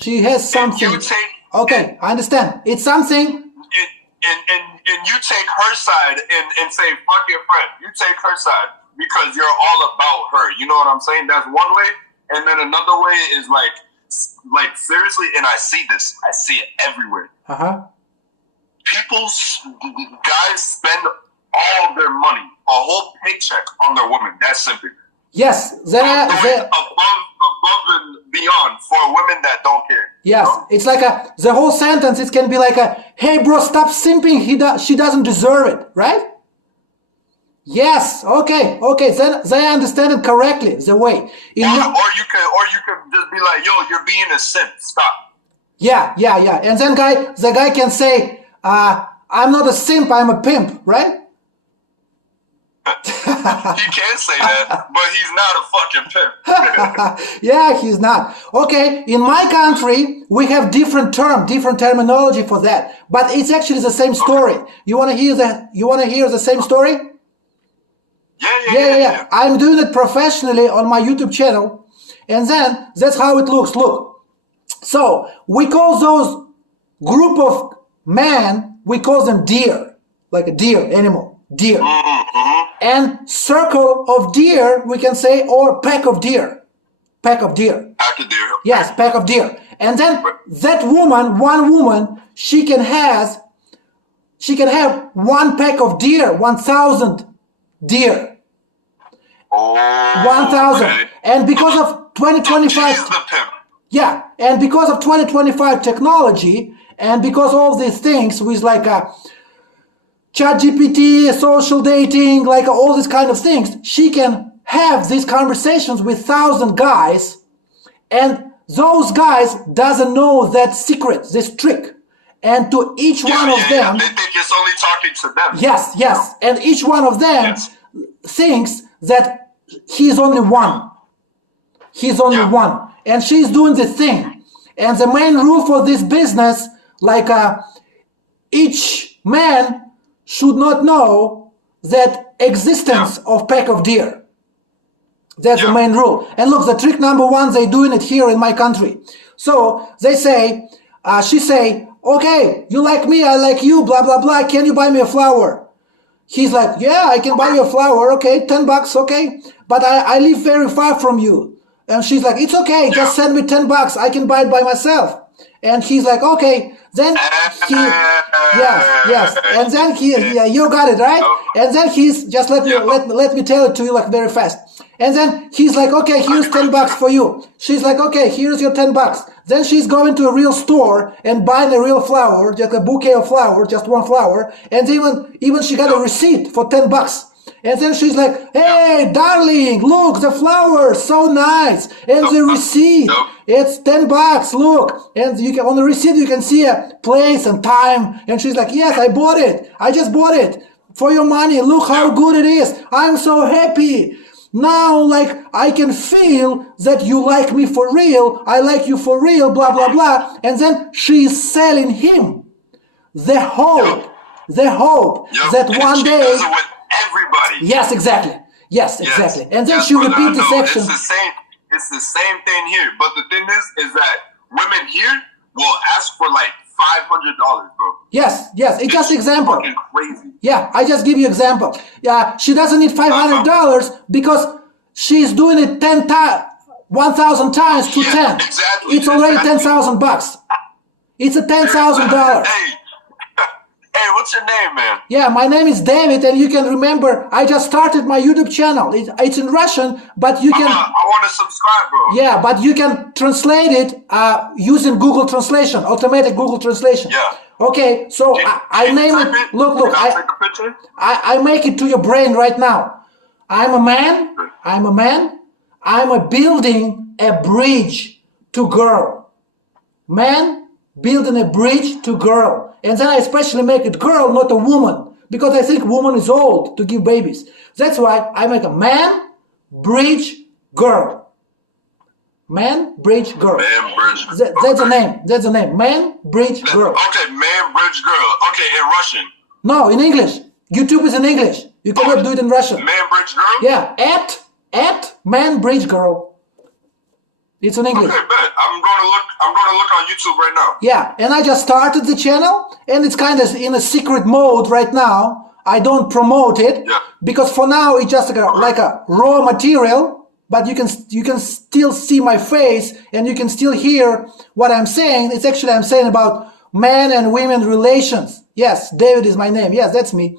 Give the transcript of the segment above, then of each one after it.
She has something. And you take, okay, I understand. It's something. And you take her side and say, fuck your friend. You take her side because you're all about her. You know what I'm saying? That's one way. And then another way is like seriously, and I see this. I see it everywhere. Guys spend all their money, a whole paycheck on their woman. That's simping. Yes, above and beyond for women that don't care. Yes, you know? It's like the whole sentence. It can be like hey bro, stop simping. She doesn't deserve it, right? Yes. Okay. Then I understand it correctly. The way. Or you could just be like, yo, you're being a simp. Stop. Yeah. And then the guy can say, I'm not a simp. I'm a pimp, right? He can say that, but he's not a fucking pimp. Yeah, he's not. Okay, in my country, we have different terminology for that, but it's actually the same story. You want to hear the same story? Yeah. I'm doing it professionally on my YouTube channel, and then that's how it looks. Look, so we call those group of men, we call them deer, like a deer animal, deer. And circle of deer, we can say, or pack of deer. Pack of deer. Yes, pack of deer. And then that woman, one woman, she can have one pack of deer, 1,000 deer. 1,000. Okay. And because of 2025, yeah, and because of 2025 technology, and because all these things with like ChatGPT, social dating, like all these kind of things, she can have these conversations with 1,000 guys, and those guys doesn't know that secret, this trick. And to each one of them, they think it's only talking to them. Yes, and each one of them thinks that he's only one. He's only one, and she's doing the thing. And the main rule for this business, like each man should not know that existence of pack of deer. That's the main rule. And look, the trick number one, they're doing it here in my country. So they say, she say, okay, you like me, I like you, blah, blah, blah. Can you buy me a flower? He's like, yeah, I can buy you a flower. Okay, $10, okay. But I live very far from you. And she's like, it's okay, just send me $10. I can buy it by myself. And he's like, okay. Then he, yes, and then you got it right. And then he's just let me tell it to you like very fast. And then he's like, okay, here's $10 for you. She's like, okay, here's your $10. Then she's going to a real store and buying a real flower, just a bouquet of flowers, just one flower. And even she got a receipt for $10. And then she's like, hey, darling, look, the flower, so nice. And the receipt, it's $10, look. And you can, on the receipt, you can see a place and time. And she's like, yes, I bought it. I just bought it for your money. Look how good it is. I'm so happy. Now, like, I can feel that you like me for real. I like you for real, blah, blah, blah. And then she's selling him the hope that one day... Everybody. Yes, exactly. Yes, exactly. And then she repeats the section. It's the same thing here. But the thing is that women here will ask for like $500, bro. Yes. It's just example. Fucking crazy. Yeah, I just give you example. Yeah, she doesn't need $500 because she's doing it 1,000 times to 10. Exactly. It's already $10,000. It's a $10,000. Hey, what's your name, man? Yeah, my name is David, and you can remember, I just started my YouTube channel. It's in Russian, but you can... I want to subscribe, bro. Yeah, but you can translate it using Google Translation, automatic Google Translation. Yeah. Okay, so I name it... Look, I make it to your brain right now. I'm a man. I'm building a bridge to girl. Man building a bridge to girl. And then I especially make it girl, not a woman, because I think woman is old to give babies. That's why I make a man, bridge, girl. Man, bridge, girl. Man, bridge. That's the name. That's the name. Man, bridge, girl. Okay, man, bridge, girl. Okay, in Russian. No, in English. YouTube is in English. You cannot do it in Russian. Man, bridge, girl? Yeah, at man, bridge, girl. It's in English. Okay, bet. I'm going to look on YouTube right now. Yeah, and I just started the channel, and it's kind of in a secret mode right now. I don't promote it because for now it's just like a raw material, but you can still see my face and you can still hear what I'm saying. It's actually I'm saying about man and women relations. Yes, David is my name. Yes, that's me.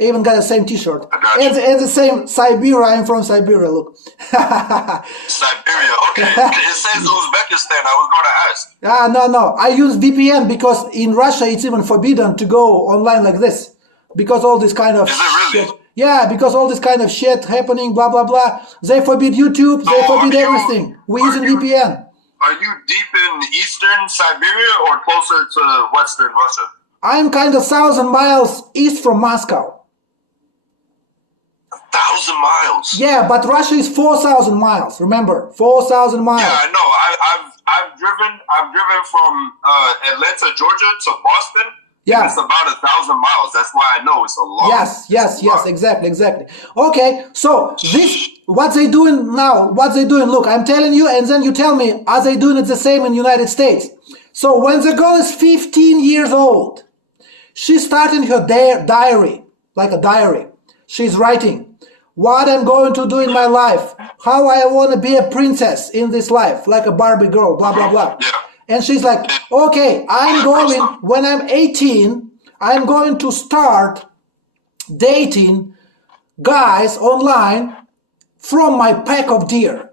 I even got the same T-shirt and the same Siberia. I'm from Siberia. Look. Siberia. Okay. It says Uzbekistan. I was going to ask. No. I use VPN because in Russia it's even forbidden to go online like this because all this kind of Is it really? shit. Yeah, because all this kind of shit happening, blah blah blah. They forbid YouTube. They forbid everything. We're using VPN. Are you deep in eastern Siberia or closer to western Russia? I'm kind of 1,000 miles east from Moscow. 1,000 miles. Yeah, but Russia is 4,000 miles. Remember, 4,000 miles. Yeah, I know. I've driven from Atlanta, Georgia to Boston. Yeah, it's about 1,000 miles. That's why I know it's a long. Yes. Exactly. Okay, so this what they doing now? What they doing? Look, I'm telling you, and then you tell me, are they doing it the same in the United States? So when the girl is 15 years old, she's starting her diary, like a diary. She's writing what I'm going to do in my life, how I want to be a princess in this life, like a Barbie girl, blah, blah, blah. Yeah. And she's like, okay, when I'm 18, I'm going to start dating guys online from my pack of deer,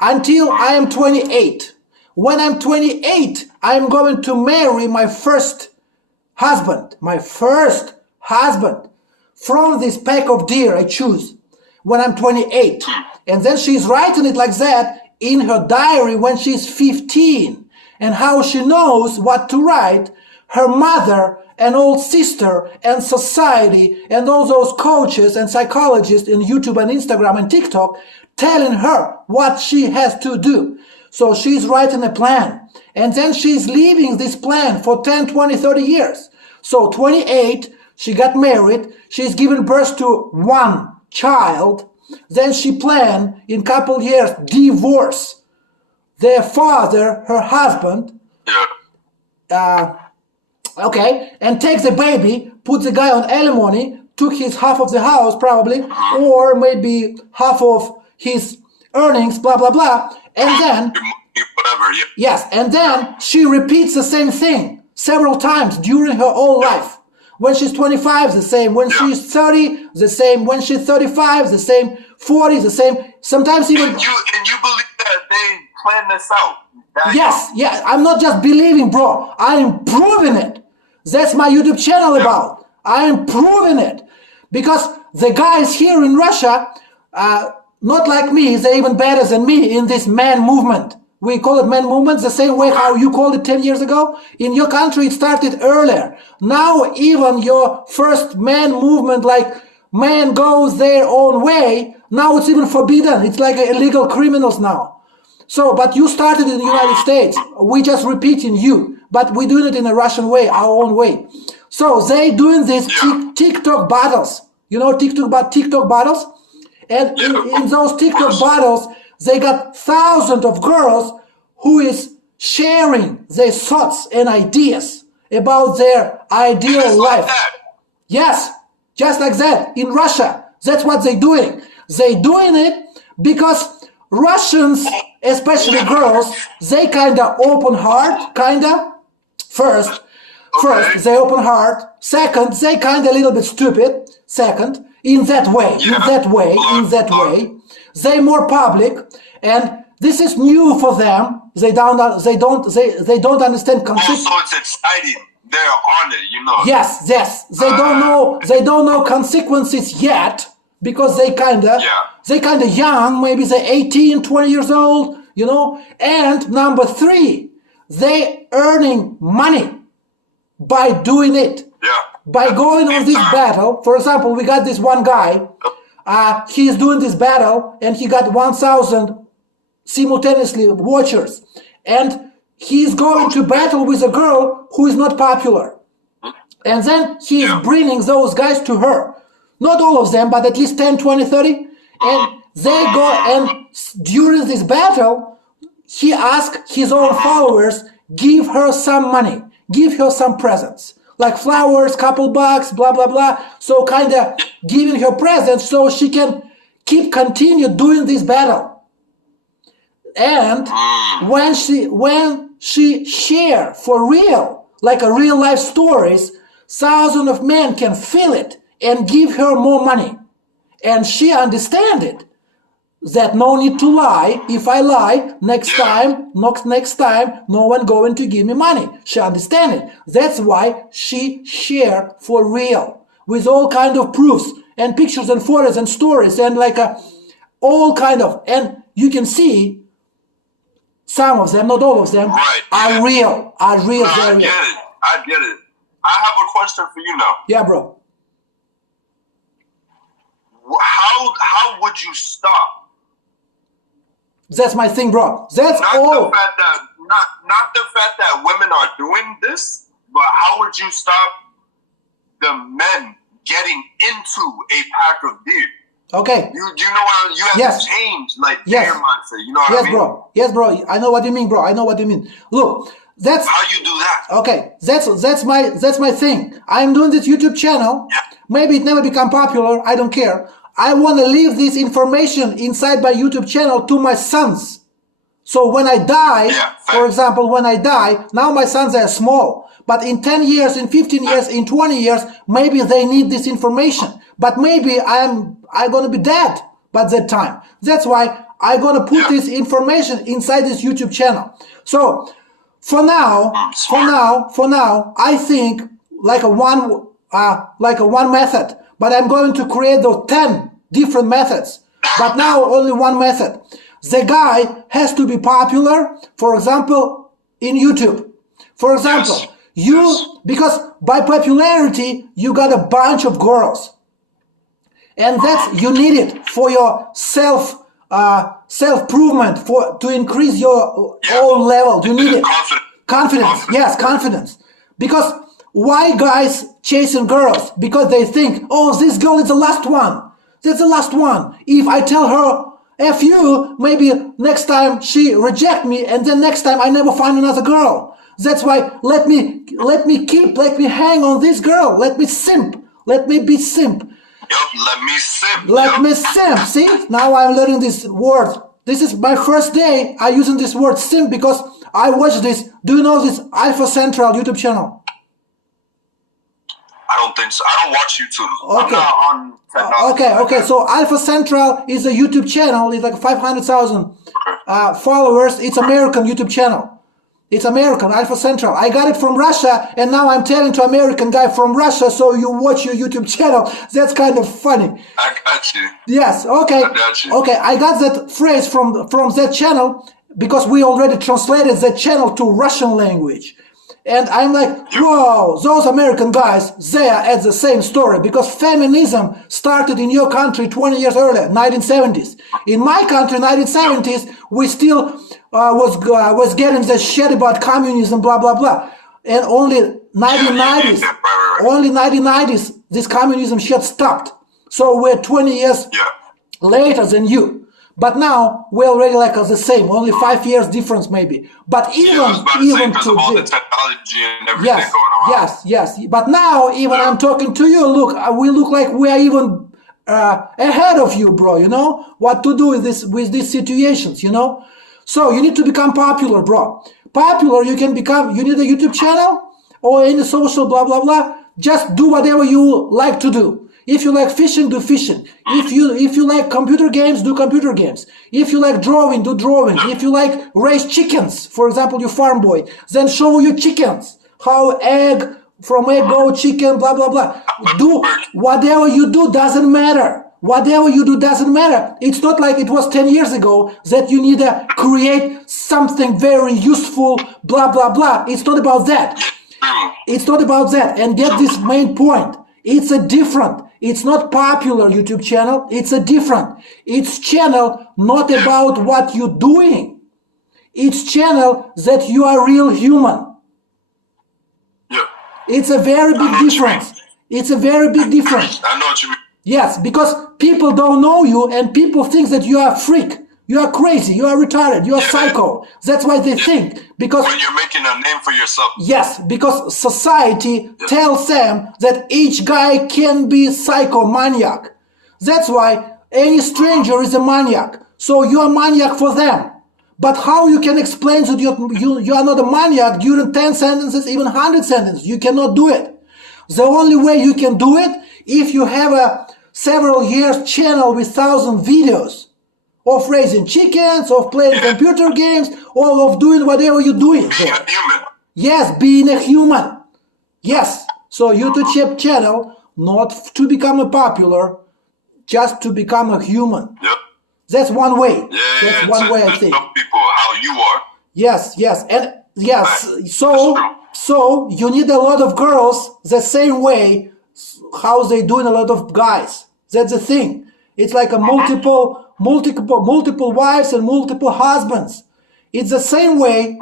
until I am 28. When I'm 28, I'm going to marry my first husband, from this pack of deer I choose when I'm 28. And then she's writing it like that in her diary when she's 15. And how she knows what to write, her mother and old sister and society and all those coaches and psychologists in YouTube and Instagram and TikTok telling her what she has to do. So she's writing a plan. And then she's leaving this plan for 10, 20, 30 years. So 28, she got married, she's given birth to one child, then she planned in couple years divorce their father, her husband, and take the baby, put the guy on alimony, took his half of the house probably, or maybe half of his earnings, blah, blah, blah, and then, yes, and then she repeats the same thing several times during her whole life. When she's 25, the same. When she's 30, the same. When she's 35, the same. 40, the same. Sometimes even... And you believe that they plan this out? Yes. I'm not just believing, bro. I am proving it. That's my YouTube channel about. I am proving it. Because the guys here in Russia, not like me, they're even better than me in this man movement. We call it man movement the same way how you called it 10 years ago. In your country, it started earlier. Now, even your first man movement, like man goes their own way, now it's even forbidden. It's like illegal criminals now. So, but you started in the United States. We just repeating you, but we're doing it in a Russian way, our own way. So they doing these TikTok battles. You know TikTok battles? And in those TikTok battles, they got thousands of girls who is sharing their thoughts and ideas about their ideal life. Like yes, just like that. In Russia, that's what they're doing. They're doing it because Russians, especially girls, they kind of open heart, First, they open heart. Second, they kind of a little bit stupid. Second, in that way. They more public, and this is new for them. They don't understand concept. Also, it's exciting. They're on it, you know. Yes. They don't know consequences yet because they kind of young. Maybe they're 18, 20 years old, you know. And number three, they earning money by doing it. Yeah. By going on this battle. For example, we got this one guy. He is doing this battle and he got 1,000 simultaneously watchers. And he's going to battle with a girl who is not popular. And then he is bringing those guys to her. Not all of them, but at least 10, 20, 30. And They go, and during this battle, he asked his own followers, give her some money, give her some presents, like flowers, couple bucks, blah, blah, blah. So kind of giving her presents so she can continue doing this battle. And when she share for real, like a real life stories, thousands of men can feel it and give her more money. And she understand it. That no need to lie. If I lie, next time, no one going to give me money. She understand it. That's why she share for real, with all kind of proofs and pictures and photos and stories and like all kind of. And you can see some of them, not all of them, are real. No, I get it. I have a question for you now. Yeah, bro. How would you stop? That's my thing, bro. That's not all. Not the fact that women are doing this, but how would you stop the men getting into a pack of beer? Okay. You know what you have to change like their mindset. You know what I mean? Bro. Yes, bro. I know what you mean, bro. I know what you mean. Look, that's how you do that. Okay. That's my thing. I'm doing this YouTube channel. Yeah. Maybe it never become popular. I don't care. I want to leave this information inside my YouTube channel to my sons. So when I die, for example, when I die, now my sons are small. But in 10 years, in 15 years, in 20 years, maybe they need this information. But maybe I'm going to be dead by that time. That's why I'm going to put this information inside this YouTube channel. So for now, I think like a one method. But I'm going to create those 10 different methods. But now only one method. The guy has to be popular, for example, in YouTube. For example, because by popularity, you got a bunch of girls. And that's, you need it for your self-improvement, to increase your own level. You need it. Confidence. Yes, confidence. Because why guys chasing girls? Because they think, oh, this girl is the last one. That's the last one. If I tell her F you, maybe next time she reject me, and then next time I never find another girl. That's why let me hang on this girl. Let me simp. Let me be simp. Let me simp. Let me simp. See? Now I'm learning this word. This is my first day I using this word simp because I watched this. Do you know this Alpha Central YouTube channel? I don't think so. I don't watch YouTube. Okay. I'm not on technology. Okay. So Alpha Central is a YouTube channel. It's like 500,000 followers. It's American YouTube channel. It's American, Alpha Central. I got it from Russia, and now I'm telling to American guy from Russia, so you watch your YouTube channel. That's kind of funny. I got you. Yes, okay. I got you. Okay, I got that phrase from that channel because we already translated that channel to Russian language. And I'm like, whoa, those American guys, they are at the same story because feminism started in your country 20 years earlier, 1970s. In my country, 1970s, we still was getting the shit about communism, blah, blah, blah. And only 1990s, this communism shit stopped. So we're 20 years later than you. But now we're already like the same, only 5 years difference maybe. But even because of all the technology and everything going on. Yes. But now even I'm talking to you. Look, we look like we are even ahead of you, bro. You know what to do with these situations. You know, so you need to become popular, bro. Popular, you can become. You need a YouTube channel or any social blah blah blah. Just do whatever you like to do. If you like fishing, do fishing. If you like computer games, do computer games. If you like drawing, do drawing. If you like raise chickens, for example, you farm boy, then show your chickens how from egg go chicken, blah blah blah. Do whatever you do doesn't matter. Whatever you do doesn't matter. It's not like it was 10 years ago that you need to create something very useful, blah blah blah. It's not about that. It's not about that. And get this main point. It's a different. It's not popular YouTube channel. It's a different. It's channel not about what you're doing. It's channel that you are real human. Yeah. It's a very big difference. It's a very big difference. I know what you mean. Yes, because people don't know you and people think that you are a freak. You are crazy, you are retarded, you are psycho. That's why they think. Because when you're making a name for yourself. Yes, because society tells them that each guy can be psychomaniac. That's why any stranger is a maniac. So you are maniac for them. But how you can explain that you are not a maniac during 10 sentences, even 100 sentences? You cannot do it. The only way you can do it if you have a several years channel with 1,000 videos of raising chickens, of playing computer games, or of doing whatever you're doing. Being a human. Yes, being a human. Yes. So YouTube channel, not to become a popular, just to become a human. Yep. That's one way. Yeah, That's one way I think. Show people how you are. Yes, yes. And yes, Right. so you need a lot of girls the same way how they doing a lot of guys. That's the thing. It's like a multiple wives and multiple husbands. It's the same way.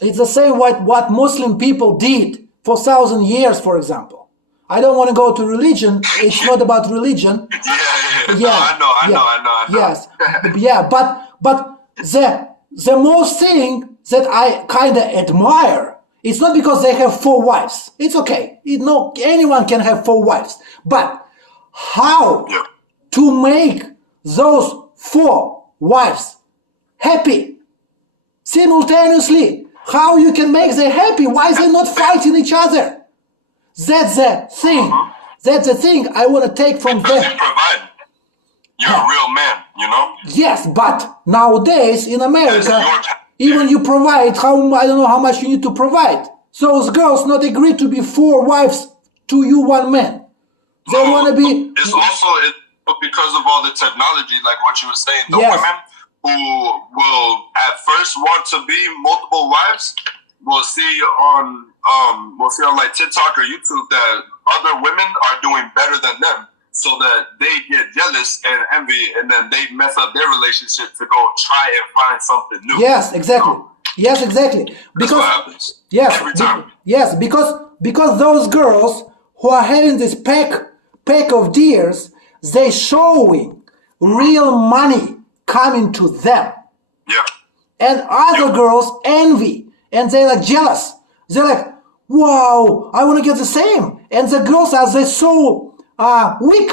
It's the same what Muslim people did for 1,000 years, for example. I don't want to go to religion. It's not about religion. Yeah. I know. Yes. Yeah, but the most thing that I kind of admire, it's not because they have 4 wives. It's okay. Anyone can have 4 wives. But how to make those 4 wives happy simultaneously? How you can make them happy? Why they not fighting each other? That's the thing. That's the thing I want to take from because them. you provide. You're a real man, you know? Yes, but nowadays in America, even you provide, I don't know how much you need to provide. Those girls not agree to be 4 wives to you, 1 man. They want to be... It's also because of all the technology, like what you were saying. The women who will at first want to be multiple wives will see on like TikTok or YouTube that other women are doing better than them, so that they get jealous and envy, and then they mess up their relationship to go try and find something new. Yes, exactly. Yes, exactly. Because that's what happens. Yes, every time. Yes, because those girls who are having this pack of deers, they showing real money coming to them. Yeah. And other girls envy and they're like jealous. They're like, wow, I want to get the same. And the girls are they so weak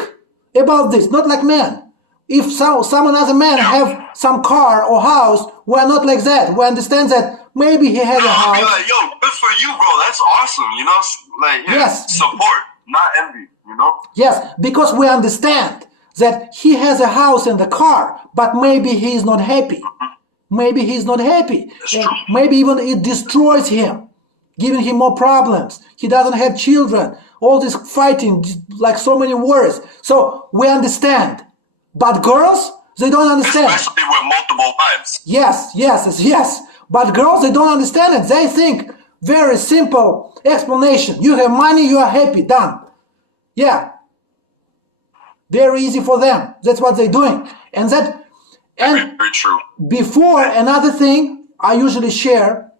about this, not like men. If some other man have some car or house, we're not like that. We understand that maybe he has a house. Be like, yo, good for you, bro. That's awesome. You know, like support, not envy. You know. Yes, because we understand that he has a house and a car, but maybe he's not happy. Maybe he's not happy. Maybe even it destroys him, giving him more problems. He doesn't have children. All this fighting, like so many wars. So we understand. But girls, they don't understand. Especially with multiple wives. Yes. But girls, they don't understand it. They think very simple explanation. You have money, you are happy, done. Yeah. Very easy for them. That's what they're doing. And very true. Before, another thing I usually share,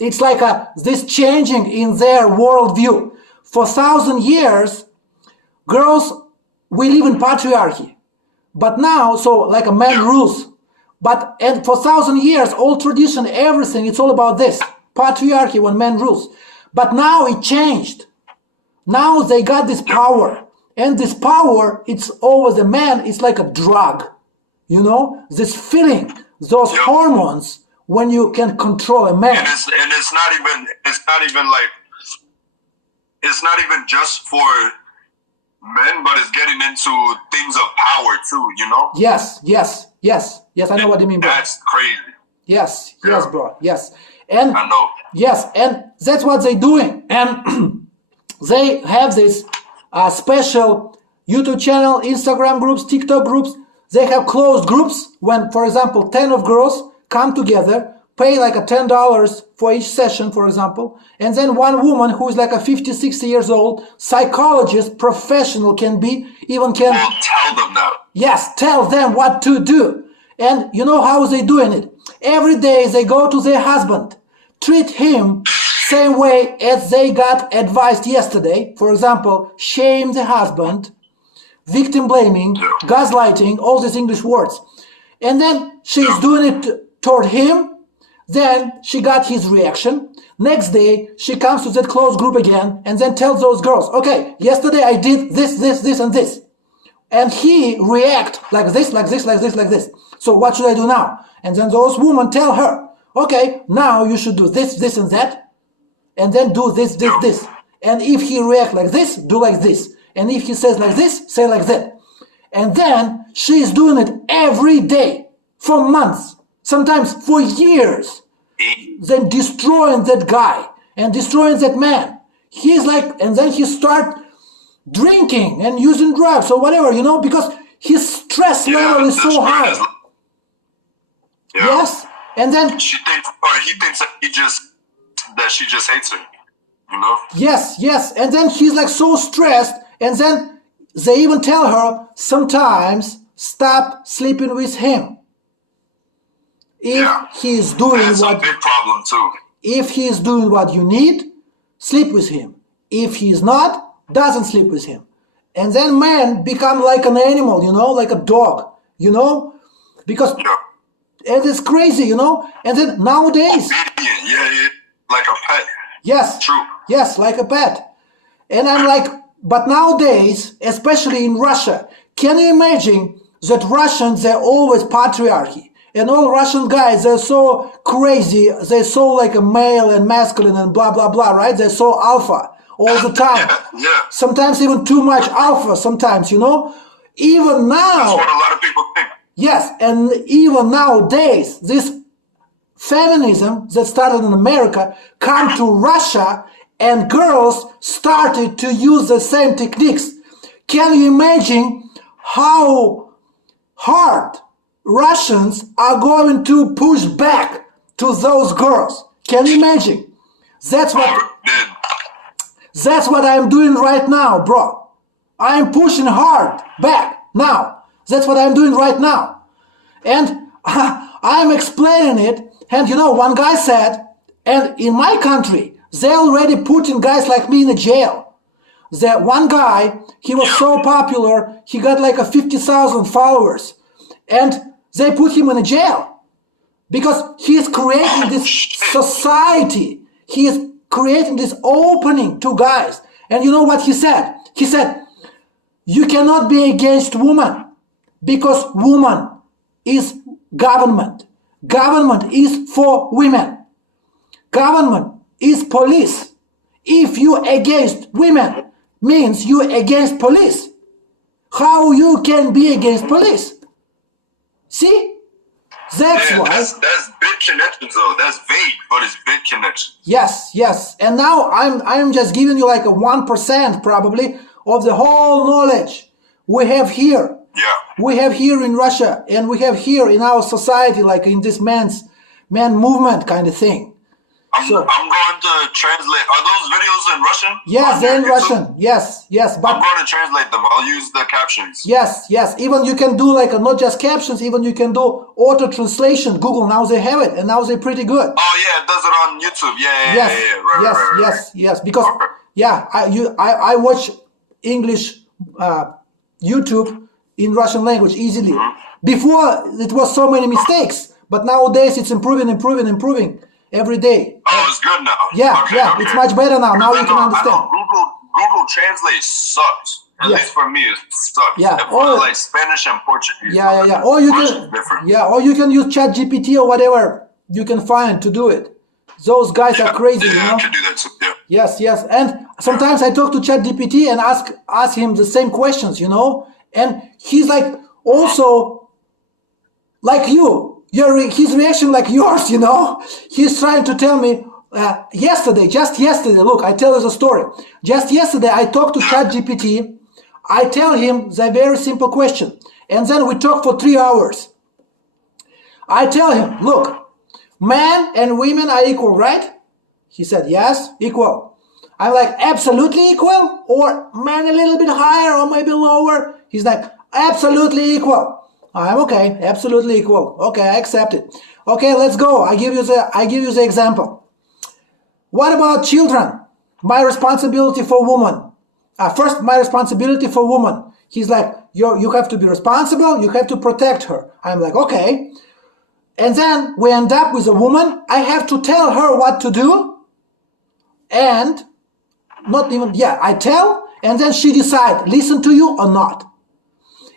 it's like this changing in their worldview. For 1,000 years, girls, we live in patriarchy. But now, so like a man rules. And for 1,000 years, all tradition, everything, it's all about this. Patriarchy when man rules. But now it changed. Now they got this power. And this power, it's over the man, it's like a drug. You know, this feeling, those hormones, when you can control a man. And it's not even just for men, but it's getting into things of power too, you know? Yes, I know what you mean, bro. That's crazy. Yes, bro, yes. And I know. Yes, and that's what they're doing. And they have this special YouTube channel, Instagram groups, TikTok groups. They have closed groups when, for example, 10 of girls come together, pay like a $10 for each session, for example, and then one woman who is like a 50, 60 years old, psychologist, professional will tell them that. Yes, tell them what to do. And you know how they doing it? Every day they go to their husband, treat him same way as they got advised yesterday. For example, shame the husband, victim blaming, gaslighting, all these English words. And then she's doing it toward him. Then she got his reaction. Next day, she comes to that closed group again and then tells those girls, okay, yesterday I did this, and this. And he react like this, like this, like this, like this. So what should I do now? And then those women tell her, okay, now you should do this, this, and that. And then do this, this, this. And if he react like this, do like this. And if he says like this, say like that. And then she's doing it every day for months, sometimes for years. Then destroying that guy and destroying that man. He's like, and then he start drinking and using drugs or whatever, you know, because his stress level is so high. Yes, and then she thinks, or he thinks that she just hates him, you know. Yes, and then he's like so stressed, and then they even tell her sometimes stop sleeping with him. If he's doing that's a big problem too. If he's doing what you need, sleep with him. If he's not, doesn't sleep with him. And then men become like an animal, you know, like a dog, you know, because and it's crazy, you know. And then nowadays, like a pet. Yes, true. Yes, like a pet. And I'm like, but nowadays, especially in Russia, can you imagine that Russians, they're always patriarchy. And all Russian guys, they're so crazy. They're so like a male and masculine and blah, blah, blah, right? They're so alpha all the time. Sometimes even too much alpha sometimes, you know? Even now. That's what a lot of people think. Yes, and even nowadays, this feminism that started in America come to Russia and girls started to use the same techniques. Can you imagine how hard Russians are going to push back to those girls? Can you imagine? That's what I'm doing right now, bro. I'm pushing hard back now. That's what I'm doing right now. And I'm explaining it. And you know, one guy said, and in my country, they already putting guys like me in a jail. That one guy, he was so popular, he got like a 50,000 followers. And they put him in a jail because he's creating this society. He is creating this opening to guys. And you know what he said? He said, you cannot be against woman because woman is government. Government is for women. Government is police. If you against women, means you against police. How you can be against police? See? That's why. That's big connections though. That's vague, but it's big connections. Yes. And now I'm just giving you like a 1% probably of the whole knowledge we have here. We have here in Russia, and we have here in our society, like in this man movement kind of thing. I'm going to translate. Are those videos in Russian? Yes, they're in Russian. Yes. But I'm going to translate them. I'll use the captions. Yes. Even you can do like not just captions. Even you can do auto translation. Google, now they have it, and now they're pretty good. Oh yeah, it does it on YouTube. Yeah. Yes. Because I watch English YouTube in Russian language easily. Before it was so many mistakes, but nowadays it's improving every day. Oh, it's good now. Yeah, it's much better now. Now you can understand. Google Translate sucks. At least for me, it sucks. Yeah, or like Spanish and Portuguese. Yeah. Or you can or you can use ChatGPT or whatever you can find to do it. Those guys are crazy, you know. I can do that too. Yes. And sometimes I talk to ChatGPT and ask him the same questions, you know. And he's like also like you. His reaction like yours, you know. He's trying to tell me just yesterday, look, I tell you the story. Just yesterday, I talked to ChatGPT. I tell him the very simple question. And then we talk for 3 hours. I tell him, look, men and women are equal, right? He said, yes, equal. I'm like, absolutely equal? Or man a little bit higher or maybe lower? He's like, absolutely equal. I'm okay, absolutely equal. Okay, I accept it. Okay, let's go. I give you the example. What about children? My responsibility for woman. First, my responsibility for woman. He's like, you have to be responsible, you have to protect her. I'm like, okay. And then we end up with a woman. I have to tell her what to do. And I tell, and then she decides, listen to you or not.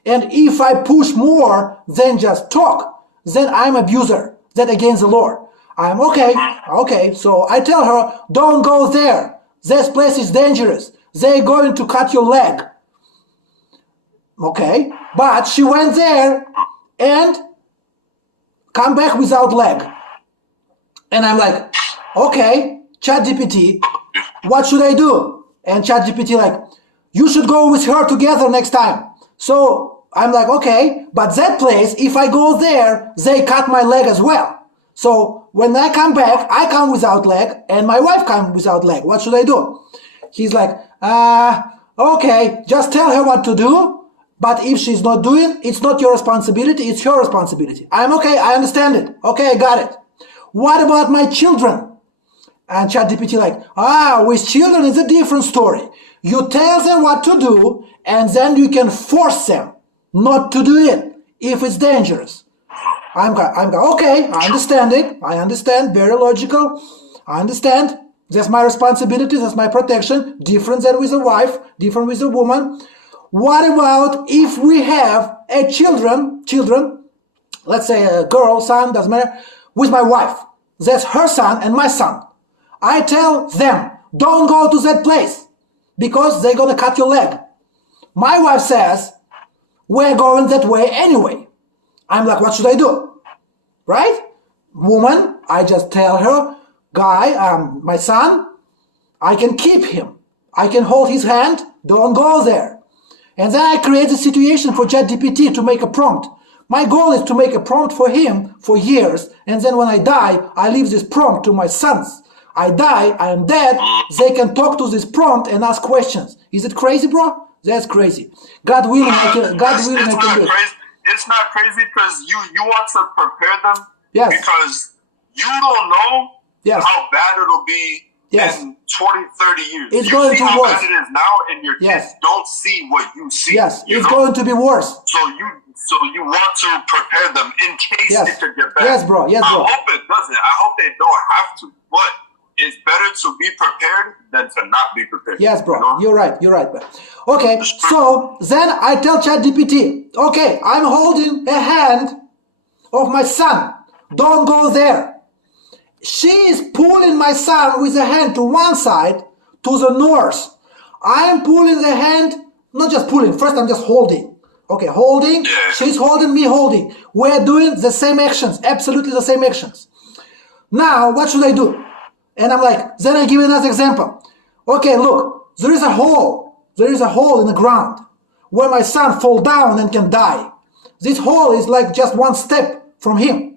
And if I push more than just talk, then I'm abuser. That against the law. I'm okay. So I tell her, don't go there. This place is dangerous. They're going to cut your leg. Okay, but she went there and come back without leg. And I'm like, okay, ChatGPT, what should I do? And ChatGPT like, you should go with her together next time. So I'm like, okay, but that place, if I go there, they cut my leg as well. So when I come back, I come without leg and my wife comes without leg. What should I do? He's like, okay, just tell her what to do. But if she's not doing, it's not your responsibility, it's her responsibility. I'm okay, I understand it. Okay, I got it. What about my children? And ChatGPT like, with children it's a different story. You tell them what to do, and then you can force them not to do it if it's dangerous. I'm okay, I understand it. I understand, very logical. I understand. That's my responsibility, that's my protection. Different than with a wife, different with a woman. What about if we have a children, let's say a girl, son, doesn't matter, with my wife. That's her son and my son. I tell them, don't go to that place because they're going to cut your leg. My wife says, we're going that way anyway. I'm like, what should I do? Right? Woman, I just tell her, guy, my son, I can keep him. I can hold his hand. Don't go there. And then I create a situation for ChatGPT to make a prompt. My goal is to make a prompt for him for years. And then when I die, I leave this prompt to my sons. I die, I am dead. They can talk to this prompt and ask questions. Is it crazy, bro? That's crazy. God willing, I can do it. It's not crazy because you want to prepare them. Yes. Because you don't know how bad it'll be in 20, 30 years. It's going to be worse. How bad it is now, and your kids don't see what you see. Yes, it's going to be worse. So you want to prepare them in case it could get bad. Yes, bro. I hope it doesn't. I hope they don't have to. But it's better to be prepared than to not be prepared. Yes, bro. You know? You're right. Bro. Okay, so then I tell ChatGPT, okay, I'm holding a hand of my son. Don't go there. She is pulling my son with the hand to one side, to the north. I am pulling the hand, not just pulling. First, I'm just holding. Okay, holding. She's holding, me holding. We're doing the same actions, absolutely the same actions. Now, what should I do? And I'm like, then I give you another example. Okay, look, there is a hole. There is a hole in the ground where my son fall down and can die. This hole is like just one step from him.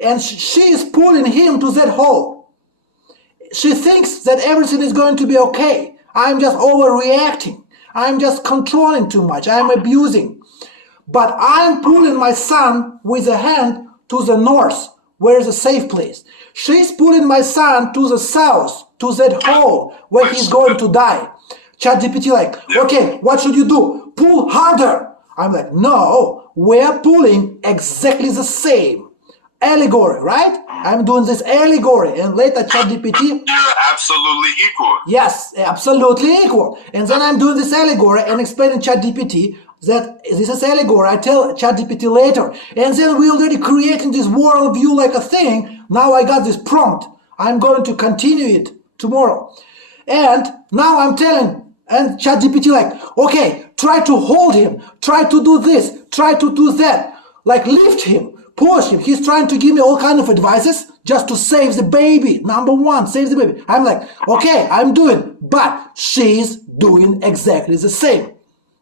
And she is pulling him to that hole. She thinks that everything is going to be okay. I'm just overreacting. I'm just controlling too much. I'm abusing. But I'm pulling my son with a hand to the north, where is a safe place. She's pulling my son to the south, to that hole where he's going to die. ChatGPT like, okay, what should you do? Pull harder. I'm like, no, we're pulling exactly the same. Allegory, right? I'm doing this allegory, and later ChatGPT. You're absolutely equal. Yes, absolutely equal. And then I'm doing this allegory and explaining ChatGPT that this is allegory. I tell ChatGPT later, and then we're already creating this worldview like a thing. Now I got this prompt. I'm going to continue it tomorrow, and now I'm telling. And ChatGPT like, okay, try to hold him, try to do this, try to do that, like lift him. Push him. He's trying to give me all kind of advices just to save the baby. Number one, save the baby. I'm like, okay, I'm doing, but she's doing exactly the same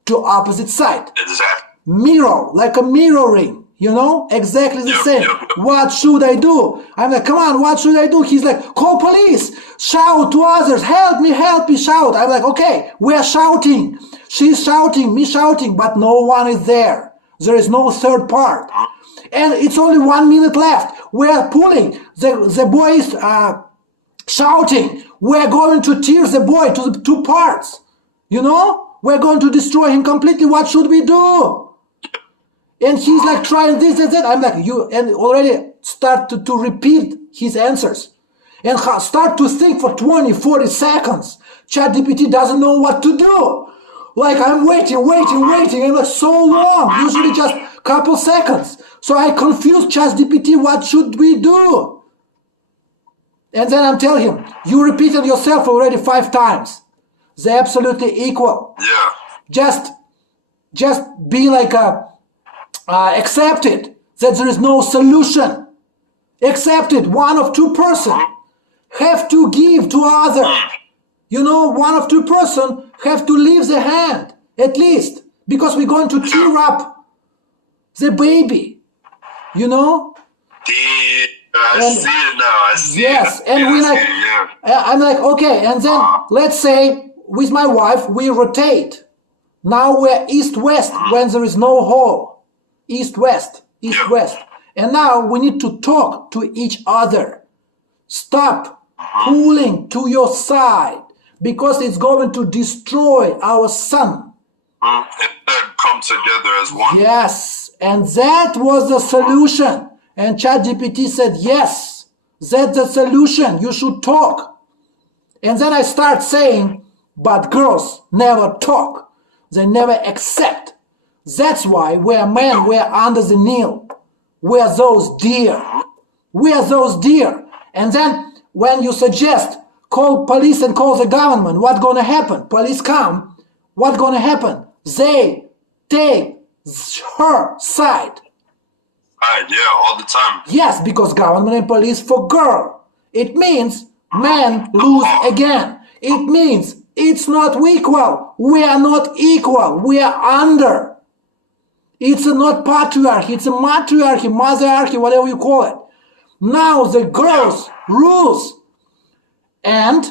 to opposite side. Exactly. Mirror, like a mirroring, you know, exactly the same. What should I do? I'm like, come on, what should I do? He's like, call police, shout to others, help me, shout. I'm like, okay, we're shouting. She's shouting, me shouting, but no one is there. There is no third part. And it's only 1 minute left. We're pulling. The boy is shouting. We're going to tear the boy to the two parts. You know? We're going to destroy him completely. What should we do? And he's like trying this and that. I'm like, you, and already start to repeat his answers. And start to think for 20, 40 seconds. ChatGPT doesn't know what to do. Like I'm waiting, and like so long, usually just a couple seconds. So I confused ChatGPT, what should we do? And then I'm telling him, you repeated yourself already 5 times. They're absolutely equal. Yeah. Just be like accept it, that there is no solution. Accept it, one of 2 person have to give to other. You know, one of 2 person have to leave the hand, at least, because we're going to tear up the baby, you know? I see it now. I see yes, it. and we like, I'm like, okay, and then let's say with my wife, we rotate. Now we're east-west when there is no hole. East-west, east-west. And now we need to talk to each other. Stop pulling to your side because it's going to destroy our son. And then come together as one. Yes, and that was the solution. And ChatGPT said, yes, that's the solution. You should talk. And then I start saying, but girls never talk. They never accept. That's why we're men, we're under the nail. We're those deer. We're those deer. And then when you suggest call police and call the government, what's going to happen? Police come. What's going to happen? They take her side. Yeah, all the time. Yes, because government and police for girl. It means men lose again. It means it's not equal. We are not equal. We are under. It's not patriarchy. It's a matriarchy, motherarchy, whatever you call it. Now the girls rules and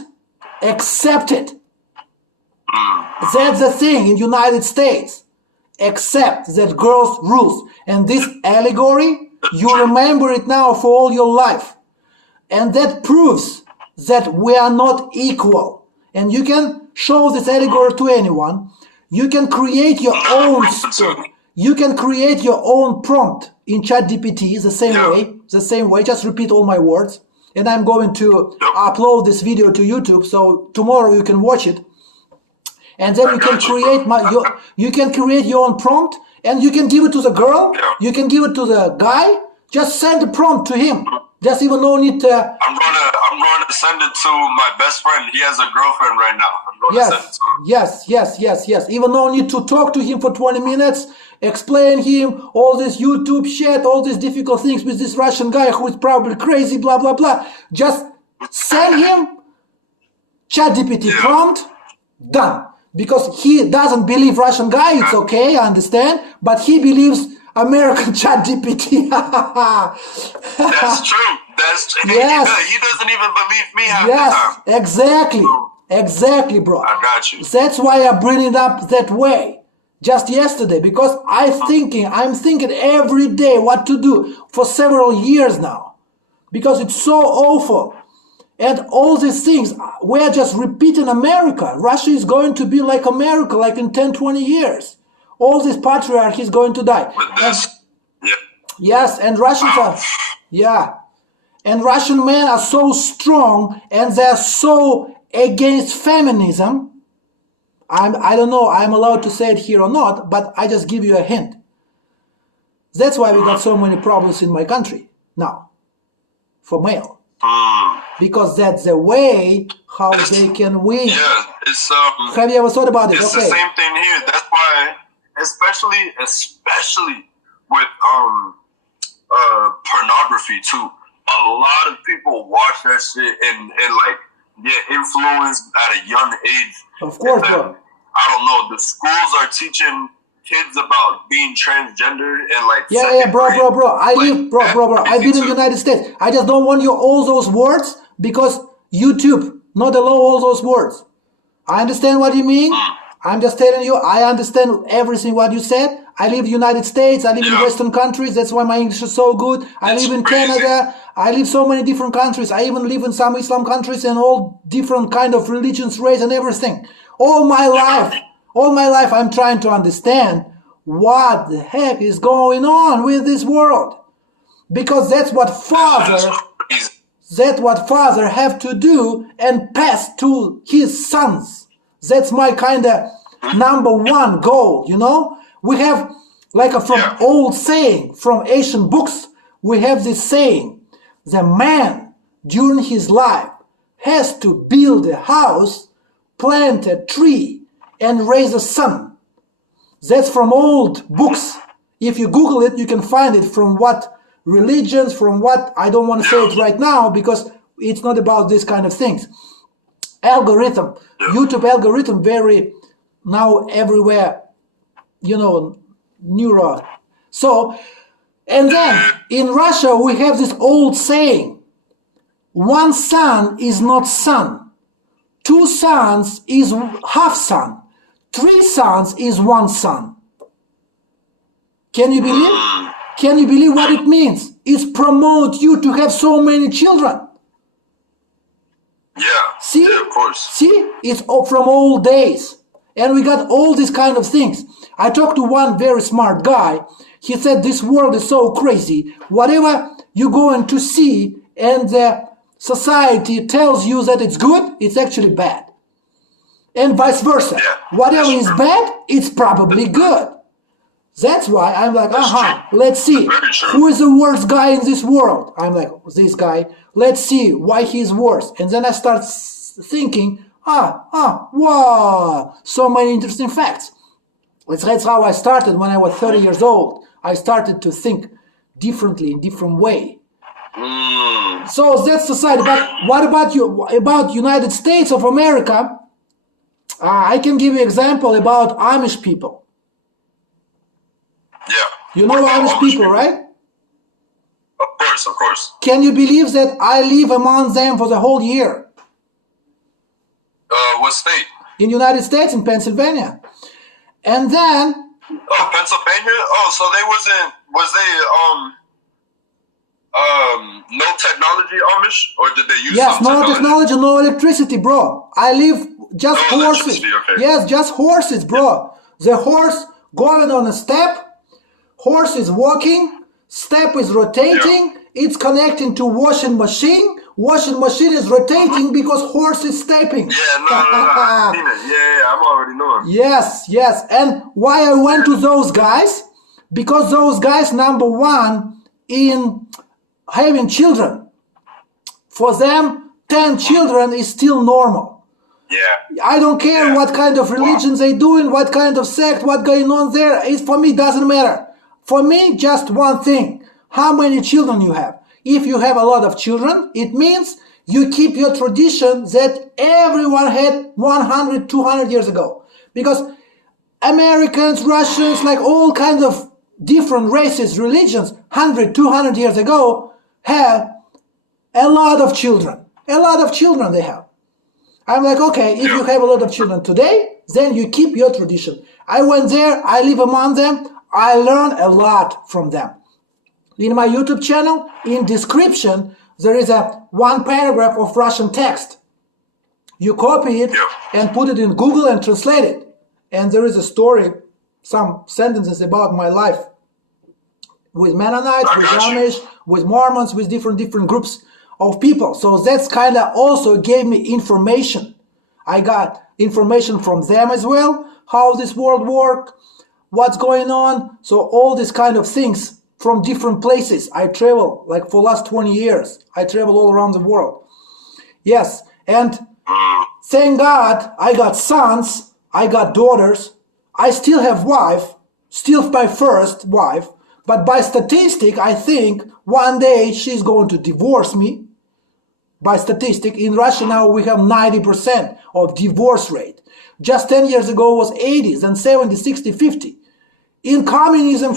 accept it. That's the thing in United States. Accept that girls rules. And this allegory, you remember it now for all your life. And that proves that we are not equal. And you can show this allegory to anyone. You can create your own story. You can create your own prompt in ChatGPT the same way. Just repeat all my words. And I'm going to upload this video to YouTube. So tomorrow you can watch it. And then you can create you can create your own prompt, and you can give it to the girl. You can give it to the guy. Just send the prompt to him. Just even no need to. I'm gonna send it to my best friend. He has a girlfriend right now. I'm gonna send it to him. Yes. Even no need to talk to him for 20 minutes. Explain him all this YouTube shit, all these difficult things with this Russian guy who is probably crazy, blah blah blah. Just send him ChatGPT prompt. Done. Because he doesn't believe Russian guy, it's okay, I understand. But he believes American ChatGPT. That's true. That's true. Yes. He doesn't even believe me half the time. Exactly. Exactly, bro. I got you. That's why I bring it up that way. Just yesterday, because I'm thinking every day what to do for several years now. Because it's so awful. And all these things, we're just repeating America. Russia is going to be like America, like in 10, 20 years. All this patriarchy is going to die. Yes, and Russians are, and Russian men are so strong, and they're so against feminism. I don't know, I'm allowed to say it here or not, but I just give you a hint. That's why we got so many problems in my country now, for male. Because that's the way how they can win. Yeah, it's have you ever thought about it? It's the same thing here. That's why, especially with pornography too. A lot of people watch that shit and like get influenced at a young age. Of course, bro. I don't know. The schools are teaching kids about being transgender and like bro. I've been in the United States. I just don't want you all those words because YouTube not allow all those words. I understand what you mean. I'm just telling you, I understand everything what you said. I live in the United States. I live in Western countries. That's why my English is so good. I live in Canada. I live so many different countries. I even live in some Islam countries and all different kind of religions, race and everything. All my life, All my life I'm trying to understand what the heck is going on with this world. Because that's what father have to do and pass to his sons. That's my kind of number one goal, you know? We have, like from old saying, from Asian books, we have this saying, the man during his life has to build a house, plant a tree, and raise a son. That's from old books. If you Google it, you can find it from what religions, from what, I don't want to say it right now because it's not about this kind of things. Algorithm, YouTube algorithm, very now everywhere, you know, neuro. So, and then in Russia we have this old saying, one son is not son, two sons is half son, three sons is one son. Can you believe? Can you believe what it means? It's promote you to have so many children. Yeah. See? Yeah, of course. See? It's from old days. And we got all these kind of things. I talked to one very smart guy. He said this world is so crazy. Whatever you're going to see and the society tells you that it's good, it's actually bad. And vice versa. Yeah, whatever is bad, it's probably good. That's why I'm like, let's see. Who is the worst guy in this world? I'm like, this guy. Let's see why he's worse. And then I start thinking, wow, so many interesting facts. That's how I started when I was 30 years old. I started to think differently, in different way. So that's society. But what about you? About United States of America? I can give you an example about Amish people. Yeah. You know Amish people, right? Of course, of course. Can you believe that I live among them for the whole year? What state? In United States, in Pennsylvania. And then... Pennsylvania? Oh, so was they no technology Amish? Or did they use Yes, some no technology, no electricity, bro. I live just horses. Okay. Yes, just horses, bro. The horse going on a step, horse is walking, step is rotating, it's connecting to washing machine is rotating because horse is stepping. Yeah, no, I'm already knowing. Yes, and why I went to those guys? Because those guys, number one, in having children. For them, 10 children is still normal. Yeah. I don't care what kind of religions they doing, what kind of sect, what going on there. For me, doesn't matter. For me, just one thing. How many children you have? If you have a lot of children, it means you keep your tradition that everyone had 100, 200 years ago. Because Americans, Russians, like all kinds of different races, religions, 100, 200 years ago, have a lot of children. A lot of children they have. I'm like, okay, if you have a lot of children today, then you keep your tradition. I went there, I live among them, I learn a lot from them. In my YouTube channel, in description, there is one paragraph of Russian text. You copy it and put it in Google and translate it. And there is a story, some sentences about my life with Mennonites, with Amish, with Mormons, with different groups of people. So that's kind of also gave me information. I got information from them as well, how this world works, what's going on. So all these kind of things from different places. I travel, like for last 20 years, I travel all around the world. Yes, and thank God I got sons, I got daughters, I still have wife, still my first wife, but by statistic, I think one day she's going to divorce me. By statistic, in Russia now we have 90% of divorce rate. Just 10 years ago was 80s and 70, 60, 50. In communism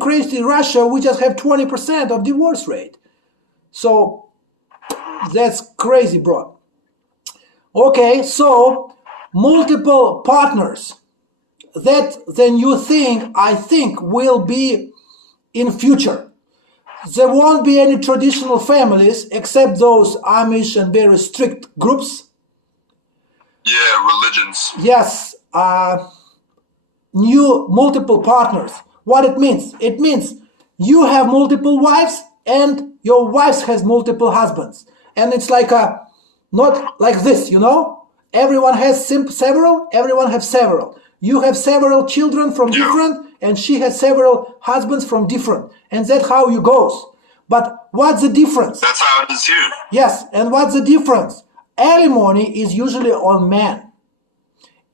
crazy Russia, we just have 20% of divorce rate. So that's crazy, bro. Okay, so multiple partners. That the new thing, I think, will be in future. There won't be any traditional families except those Amish and very strict groups. Yeah, religions. Yes, new multiple partners. What it means? It means you have multiple wives and your wife has multiple husbands. And it's like not like this, you know? Everyone has several, everyone has several. You have several children from different, and she has several husbands from different. And that's how you goes. But what's the difference? That's how it is here. Yes, and what's the difference? Alimony is usually on men.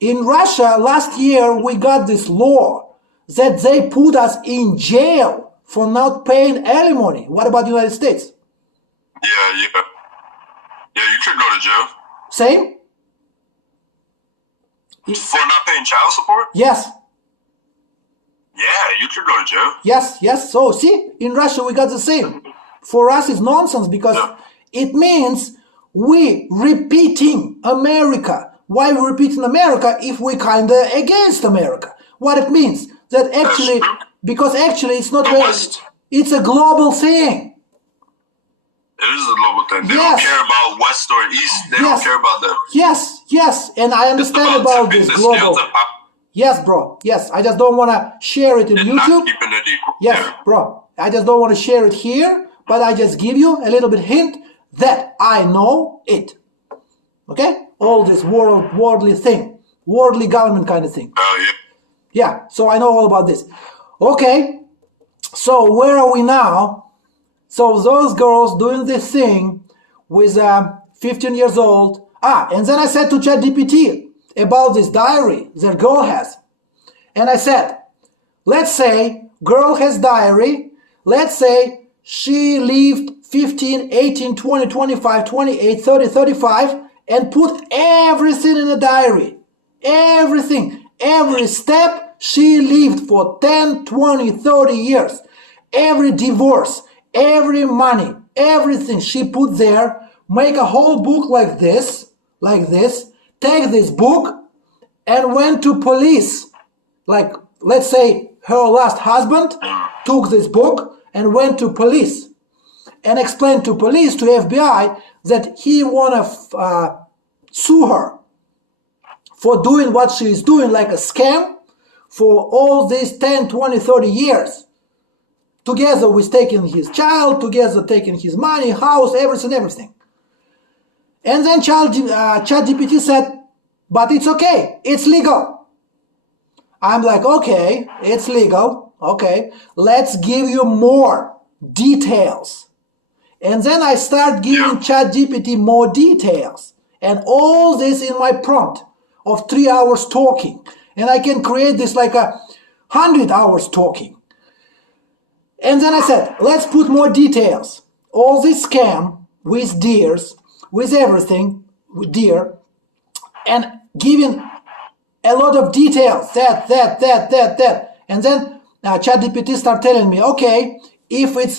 In Russia, last year, we got this law that they put us in jail for not paying alimony. What about the United States? Yeah. Yeah, you could go to jail. Same? For not paying child support? Yes. Yeah, you could go to jail. Yes. So, see, in Russia, we got the same. For us, it's nonsense because it means we repeating America. Why we repeating America if we kind of against America? What it means? That actually, because actually it's not very, it's a global thing. It is a global thing. They don't care about West or East. They don't care about that. Yes. And I understand about this global. Yes, bro. Yes. I just don't want to share it in YouTube. Not keeping it equal. Yes, bro. I just don't want to share it here, but I just give you a little bit hint that I know it. Okay? All this worldly thing. Worldly government kind of thing. Oh, yeah. Yeah, so I know all about this. Okay, so where are we now? So those girls doing this thing with 15 years old. And then I said to ChatGPT about this diary their girl has. And I said, let's say girl has diary. Let's say she lived 15, 18, 20, 25, 28, 30, 35 and put everything in a diary. Everything. Every step she lived for 10, 20, 30 years. Every divorce, every money, everything she put there. Make a whole book like this. Take this book and went to police. Like, let's say her last husband took this book and went to police. And explained to police, to FBI, that he wanna sue her for doing what she is doing, like a scam, for all these 10, 20, 30 years. Together with taking his child, together taking his money, house, everything. And then ChatGPT said, but it's okay, it's legal. I'm like, okay, it's legal, okay, let's give you more details. And then I start giving ChatGPT more details. And all this in my prompt of 3 hours talking. And I can create this like 100 hours talking. And then I said, let's put more details. All this scam with deers, with everything, with deer, and giving a lot of details, that. And then ChatGPT start telling me, okay, if it's